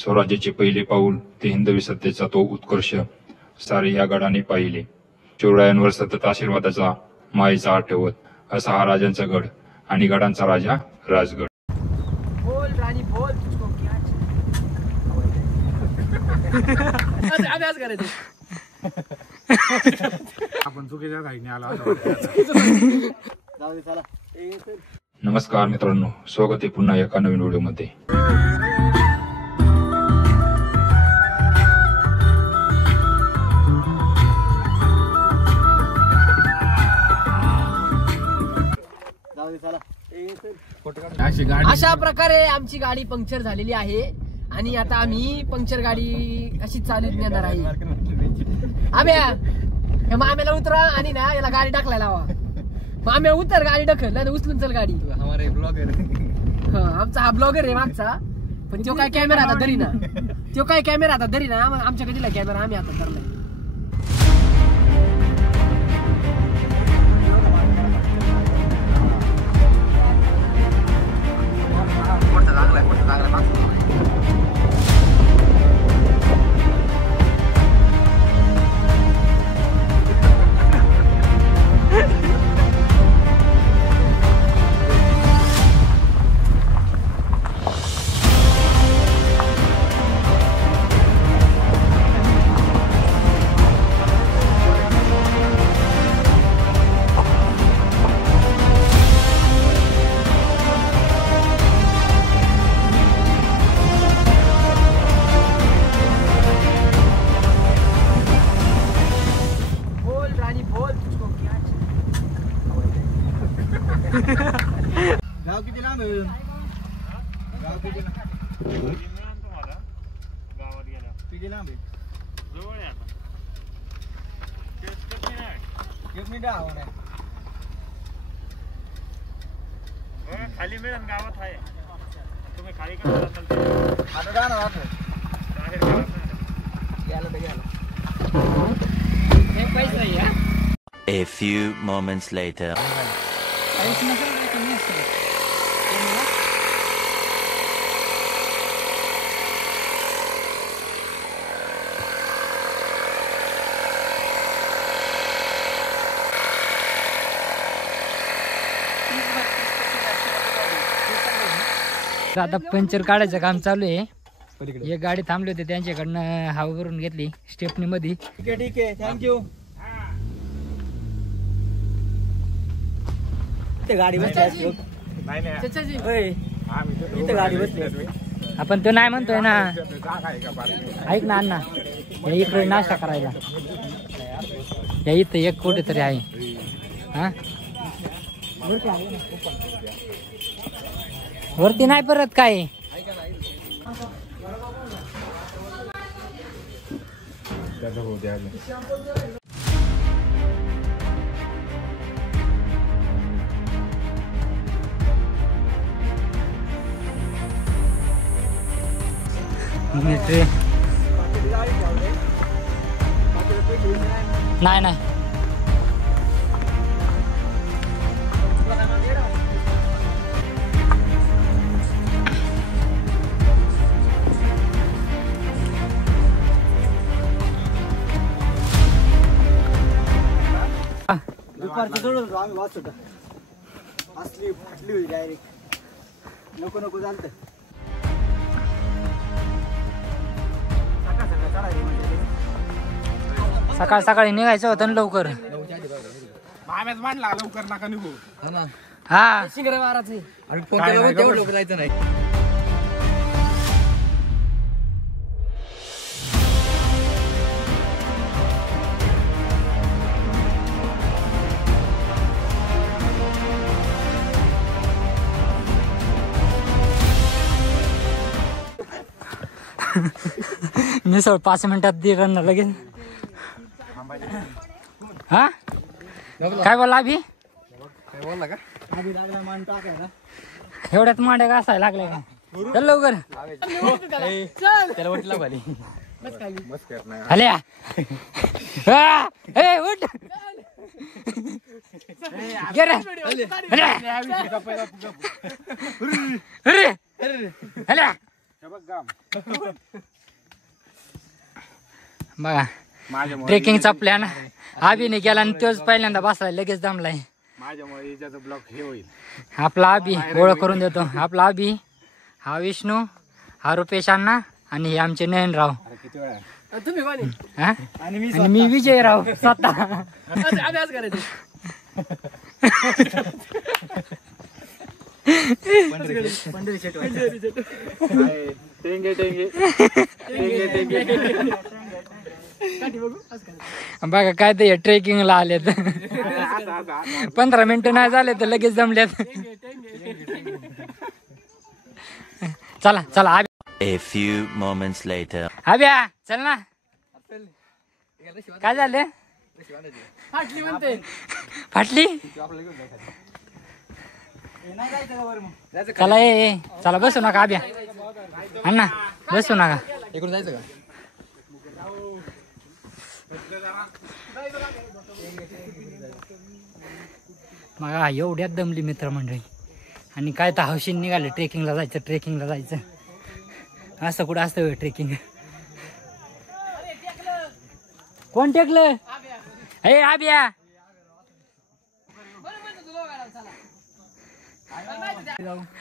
स्वराज्याचे पहिले पाऊल ते हिंदवी सत्तेचा तो उत्कर्ष सारे या गडाने पाहिले. शिवरायांवर सतत आशीर्वादाचा मायेचा हात ठेवत असा हा राजांचा गड आणि गडांचा राजा राजगड. बोल राणी बोल, तुझको क्या अभ्यास करायचं. आपण चुकीच्या साईडने आला. नमस्कार मित्रांनो, स्वागत आहे पुन्हा एका नवीन व्हिडिओमध्ये. अशा प्रकारे आमची गाडी पंक्चर झालेली आहे आणि आता आम्ही पंक्चर गाडी अशी चालूच नेणार आहे. आम्या माम्याला उतरा आणि ना याला गाडी टाकलाय लावा. माम्या उतर, गाडी ढकल नाही उचलून चल गाडी. आमचा हा ब्लॉगर आहे मागचा, पण तो काय कॅमेरा आता धरी ना, आमच्याकडे दिला कॅमेरा, आम्ही आता धरलाय. गाव किती लांब आहे? गाव किती लांब आहे? जवळ आहे आता. खाली मिळून गावात आहे. तुम्ही खाली का आता जाणार आपण. बाहेर गावात नाही. A few moments later. आता पंचर काढायचं काम चालू आहे. एक गाडी थांबली होती, त्यांच्याकडनं हवा भरून घेतली स्टेपनी मध्ये. ठीक आहे थँक्यू. गाडी बसली गाडी बसली. आपण तो नाही म्हणतोय ना, ऐक ना अण्णा, या इकडे नाश्ता करायला या इथं एक कुठे तरी आहे. हा वरती नाही परत काय. नाही नाही दुपारचं सोडून आम्ही वाचतो असली फाटली होती डायरेक्ट. नको चालतं. सकाळ सकाळी निघायचं होतं ना लवकर. आम्हीच मांडला लवकर नका निघू. हा शिंगरे मारायचे. लवकर जायचं नाही. मिसळ 5 मिनिटात दे रन लगेच. हा काय बोलला अभि? बोलला का? आधी लागला मान टाकायला. एवढ्यात मांड्या घासायला लागल्या का? चल लवकर. त्याला वाटलं खाली. आल्या उठ. बघा ट्रेकिंगचा प्लॅन आबीने केला आणि तोच पहिल्यांदा बसलाय लगेच दमलाय. माझ्यामुळे इजाचा ब्लॉक हे होईल. आपला आबी ओळख करून देतो. आपला आबी हा विष्णू, हा रुपेश अण्णा आणि हे आमचे नयनराव. किती वेळा तुम्ही कोणी हा? आणि मी विजयराव स्वतः. अभ्यास करायचं. टेंगे टेंगे बघा काय ते ट्रेकिंगला आलेत. 15 मिनिटं नाही झाले तर लगेच जमल्यात. चला चला Abya. A few moments later. Abya चल ना. काय झालं? फाटली म्हणते. फाटली? चला ये चला बसू नका आब्या. अण्णा बसू नका. इकडून जायचं का? मग एवढ्यात दमली मित्रमंडळी आणि काय तर हौशीन निघाले ट्रेकिंगला जायचं. असं कुठं असतं ट्रेकिंग. कोण टेकलं? हे आब्या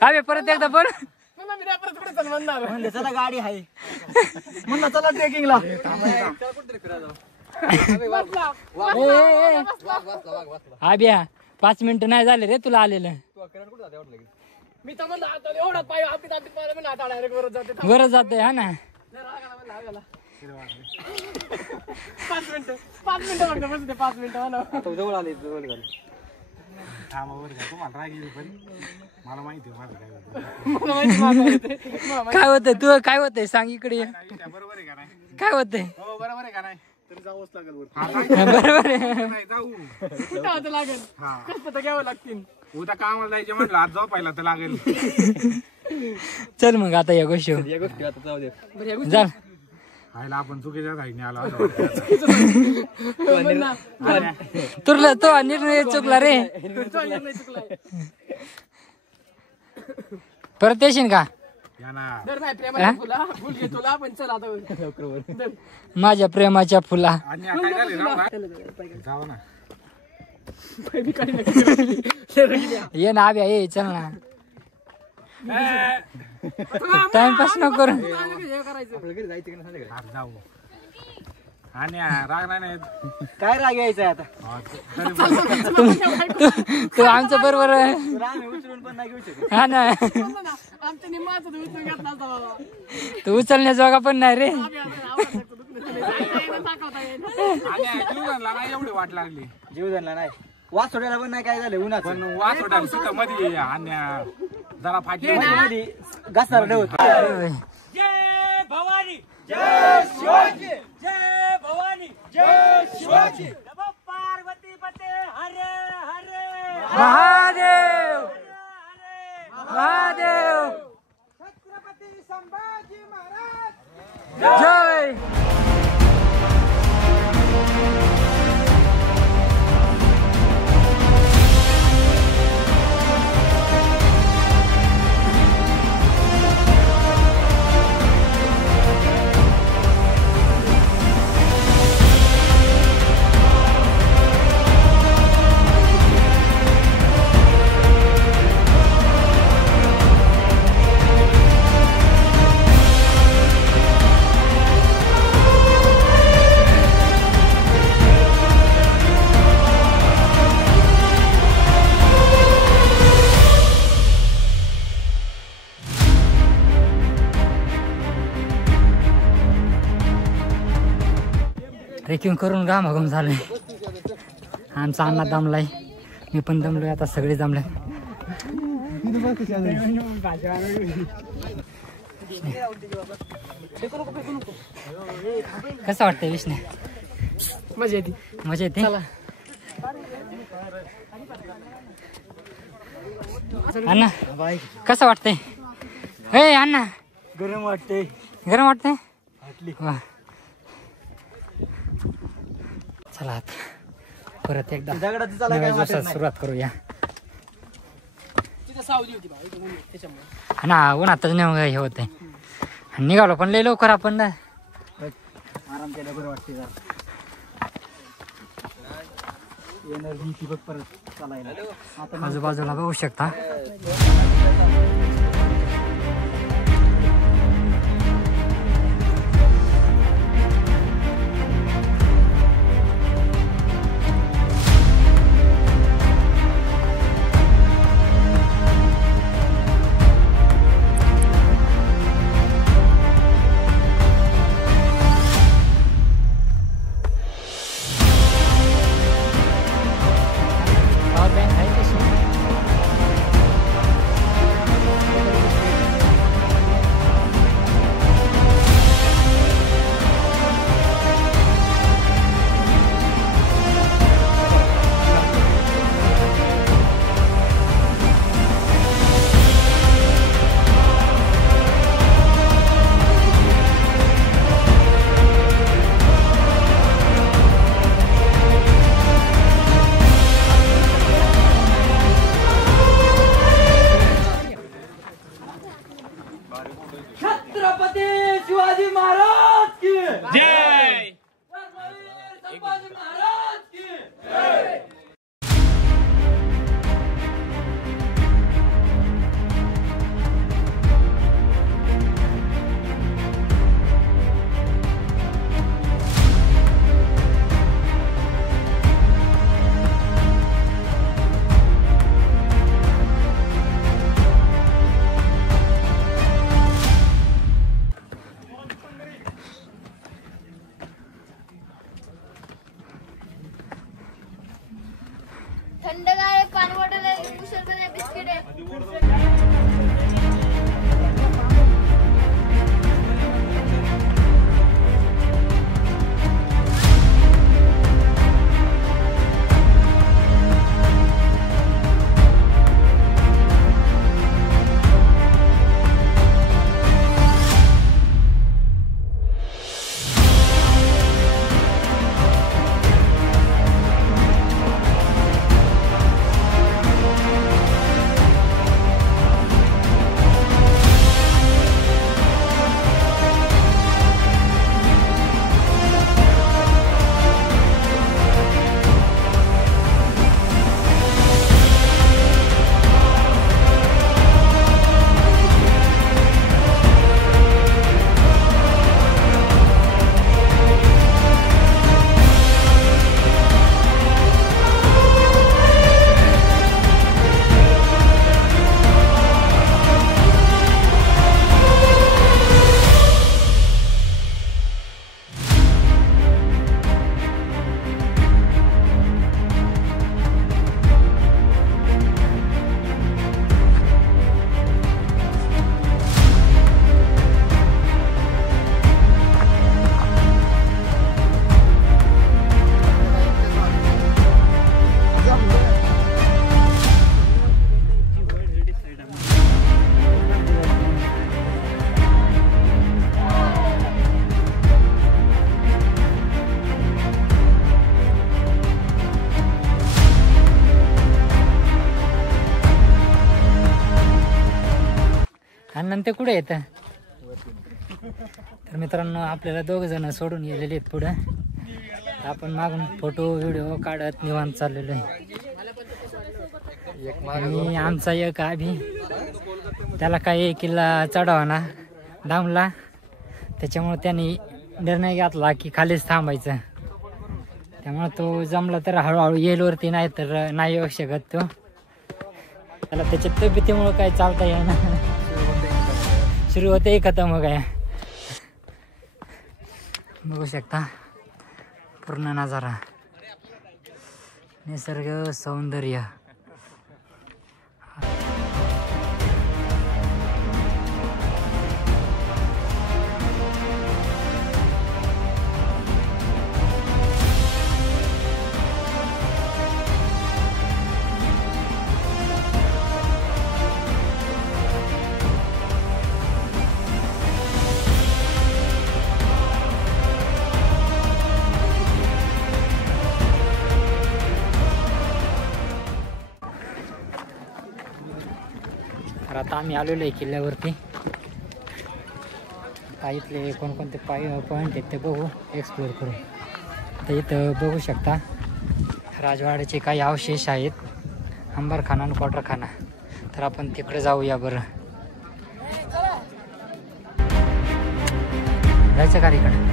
आब्या परत एकदा बोल. म्हणलं चला गाडी आहे. म्हणलं चला ट्रेकिंगला. आब्या 5 मिनिटं नाही झाले रे तुला आलेलं. मी तर म्हणलं आता एवढा पाय आपली म्हणून आता डायरेक्ट वरच जाते. बरं जातंय हा ना. 5 मिनिटं फक्त बसू दे. 5 मिनिटं म्हणा. जवळ आले जवळ झाले. थांबावर घ्या. तुम्हाला राग येईल पण मला माहिती आहे माझं काय होतं. काय होतंय तू? काय होतंय सांग इकडे. बरोबर आहे का नाही? काय होतंय? हो बरोबर आहे का नाही? तरी जावंच लागेल वर. बरोबर आहे. नाही जाऊ. कुठं होतं लागेल? कष्ट तर घ्यावं लागतील. उद्या कामाला जायचं म्हटलं आज जाऊ पहिला तर लागेल. चल मग आता या गोष्टी या गोष्टी आता जाऊ दे. चल. खायला आपण चुकीच्या साईडने आलो. तुला तो निर्णय चुकला रे. परत येशील का? या ना. दर नाही प्रेमाच्या फुला फुल घे तुला पण चल आता दर. माझ्या प्रेमाच्या फुला. आणि काय झाले जाऊ ना. ये ना आब्या ये चल ना. टाइमपास नको करू. हे करायचं. घरी जायचं का नाही? आज जाऊ. आणि राग नाही. काय राग यायचा आता? तू आमचं बरोबर आम्ही उचलून पण नाही घेऊ शकत. हा ना. आमच्या निम्माचं दूध घेतला असता बाबा. तू उचलण्या जोगा पण नाही रे. नाही एवढी वाट लागली. जीव धरला नाही. वास सोडायला पण नाही. काय झालं उन्हात पण वास वाटायला तिथं मध्ये आणि जरा फाटी घासारडं होत. जय भवानी जय शिवाजी जय भवानी जय शिवाजी नमो पार्वती पते हरे हरे महादेव महादेव छत्रपती संभाजी महाराज जय. ट्रेकिंग करून घामाघूम झालंय. आमचा अण्णा दमलाय. मी पण दमलोय. आता सगळे दमले. कसं वाटतंय विष्णू? मजा येते. मजा येते. अण्णा कसं वाटतंय? हे अण्णा गरम वाटते. गरम वाटतंय? वा. चला आता परत एकदा दगडाचं चला काय नव्या वाटत दिवसात नाही. सुरुवात करूया. तिथं सावली होती बा. त्याच्यामुळे हा ना उन्हातच नेमकं हे होतंय. निघालो पण लय लवकर आपण ना. आराम केला बरं वाटते जरा. एनर्जी ती बघ परत चालायला. आता आजूबाजूला बघू शकता. थंडगार पाणी बॉटल आहे, लिंबू सरबत आहे, बिस्किट आहे. आणि नंतर कुठे येतं. तर मित्रांनो आपल्याला दोघ जण सोडून गेलेले आहेत पुढं. आपण मागून फोटो व्हिडिओ काढत निवांत चाललेलो आहे. आणि आमचा एक अभि, त्याला काही किल्ला चढावा ना दामला, त्याच्यामुळे त्याने निर्णय घेतला की खालीच थांबायचं. त्यामुळे तो जमला तर हळूहळू येईल वरती, नाही तर नाही येऊ शकत तो. त्याला त्याच्या तब्येतीमुळं काय चालता येईना, सुरू होते खतम हो गया. बघू शकता पूर्ण नजारा, निसर्ग सौंदर्य. आता आम्ही आलेलो आहे किल्ल्यावरती. आता इथले कोणकोणते पॉईंट आहेत ते बघू, एक्सप्लोर करू. तर इथं बघू शकता राजवाड्याचे काही अवशेष आहेत, अंबरखाना आणि क्वार्टरखाना. तर आपण तिकडे जाऊया बरं. जायचं का इकडं?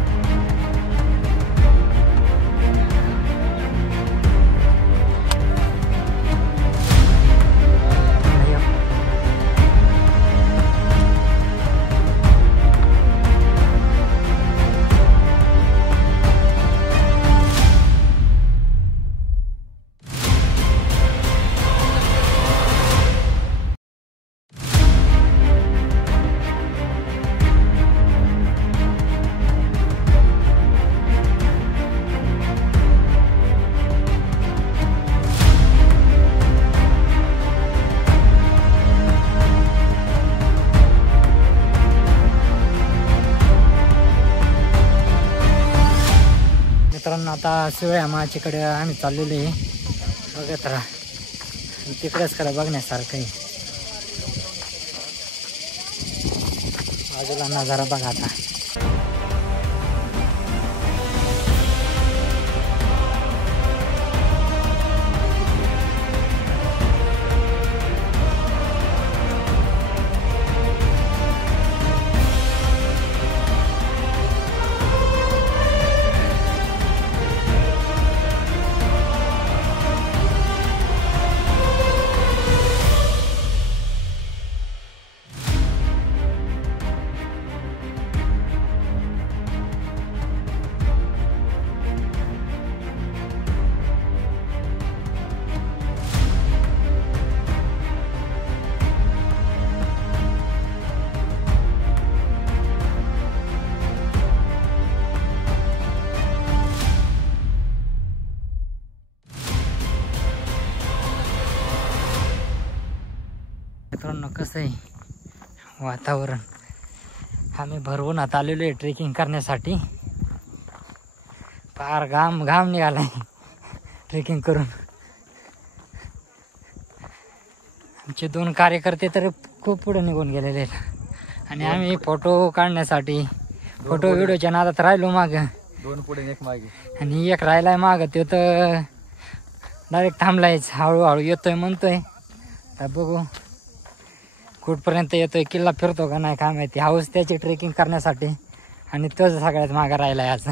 मित्रांनो, आता शिवळ्या माचीकडे आम्ही चाललेलो आहे. बघत राहा, तिकडेच खरं बघण्यासारखं आहे. बाजूला नजारा बघा आता. मित्रांनो, कसं आहे वातावरण. आम्ही भरवून आता आलेलो आहे ट्रेकिंग करण्यासाठी. फार घाम निघालाय ट्रेकिंग करून. आमचे 2 कार्यकर्ते तर खूप पुढे निघून गेलेले आहेत आणि आम्ही फोटो काढण्यासाठी फोटो व्हिडिओच्या नादात राहिलो माग. 2 पुढे 1 मागे आणि 1 राहिलाय माग. तो तर डायरेक्ट थांबलायच, हळूहळू येतोय म्हणतोय. तर बघू कुठपर्यंत येतोय, किल्ला फिरतो का नाही काय माहिती. हाऊस त्याची ट्रेकिंग करण्यासाठी आणि तोच सगळ्यात मागं राहिलाय आज.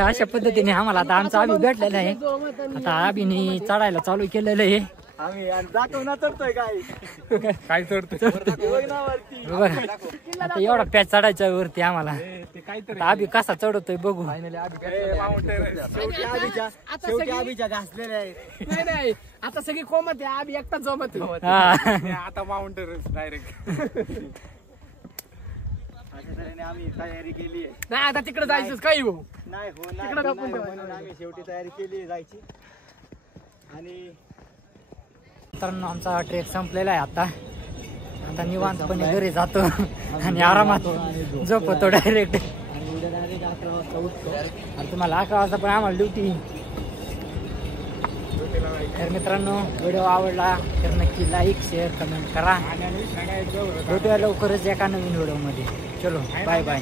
अशा पद्धतीने आम्हाला आता आमचा आबी भेटलेला आहे. आता आबीने चढायला चालू केलेलं आहे. आम्ही आणि दाखवणार चढतोय काय काय चढतोय आता एवढा पॅच चढायचा वरती आम्हाला. आता आबी कसा चढवतोय बघू. शेवटी आबीच्या घासलेल्या आहेत. नाही आता सगळी कोमत आहे. आम्ही एकटाच जमत आहे. आता माउंटेन डायरेक्ट. अशा तऱ्हेने आम्ही तयारी केली आहे. नाही आता तिकडे जायचंच काही हो. नाही तिकडं हो आपण म्हणून आम्ही शेवटी तयारी केली आहे जायची. आणि मित्रांनो आमचा ट्रेक संपलेला आहे. आता निवांतपणे घरी जातो आणि आरामात झोपतो डायरेक्ट. उद्या डायरेक्ट 11 वाजता उठतो. आणि तुम्हाला 11 वाजता पण आम्हाला ड्युटी. तर मित्रांनो व्हिडिओ आवडला तर नक्की लाईक शेअर कमेंट करा. भेटूया लवकरच एका नवीन व्हिडिओ मध्ये. चलो बाय बाय.